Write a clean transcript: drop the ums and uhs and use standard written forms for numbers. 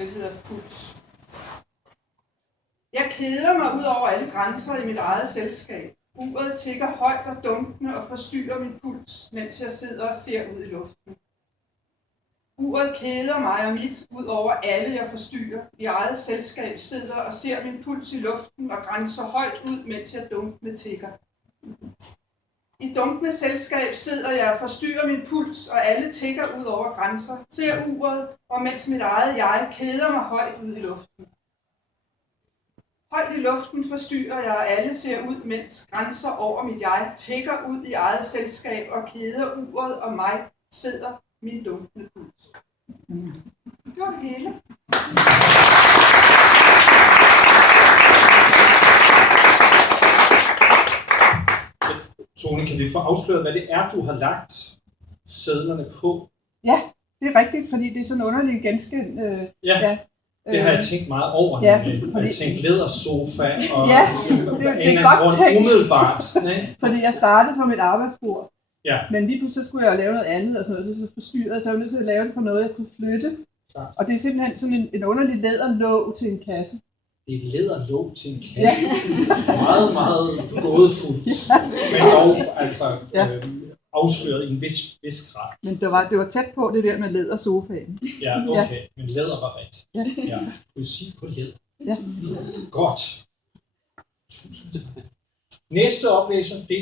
Det hedder puls. Jeg keder mig ud over alle grænser i mit eget selskab. Uret tikker højt og dunkende og forstyrrer min puls, mens jeg sidder og ser ud i luften. Uret keder mig og mit ud over alle jeg forstyrrer. I eget selskab sidder og ser min puls i luften og grænser højt ud, mens jeg dunkende tikker. I dunkende selskab sidder jeg og forstyrrer min puls, og alle tikker ud over grænser, ser uret, og mens mit eget jeg keder mig højt ud i luften. Højt i luften forstyrrer jeg, og alle ser ud, mens grænser over mit jeg tikker ud i eget selskab, og keder uret og mig sidder min dunkende puls. Det var det hele. Tone, kan vi få afsløret, hvad det er, du har lagt sedlerne på? Ja, det er rigtigt, fordi det er sådan underligt genskind. Det har jeg tænkt meget over. Ja, Jeg har tænkt lædersofa og ja, det er godt tænkt. Umiddelbart. Fordi jeg startede på mit arbejdsbord. Ja. Men lige pludselig skulle jeg lave noget andet og sådan noget, så forstyrrede, så jeg var nødt til at lave det på noget, jeg kunne flytte. Klart. Og det er simpelthen sådan en underlig læderlåg til en kasse. Det er et læderlåg til en kasse. Ja. Meget, meget gådefuldt. Men dog altså afsløret i en vis grad. Men det var tæt på det der med lædersofaen. Ja, okay. Ja. Men læder var rigtigt. Ja. Poesi på læder. Ja. Godt. Tusind tak. Næste oplæser, det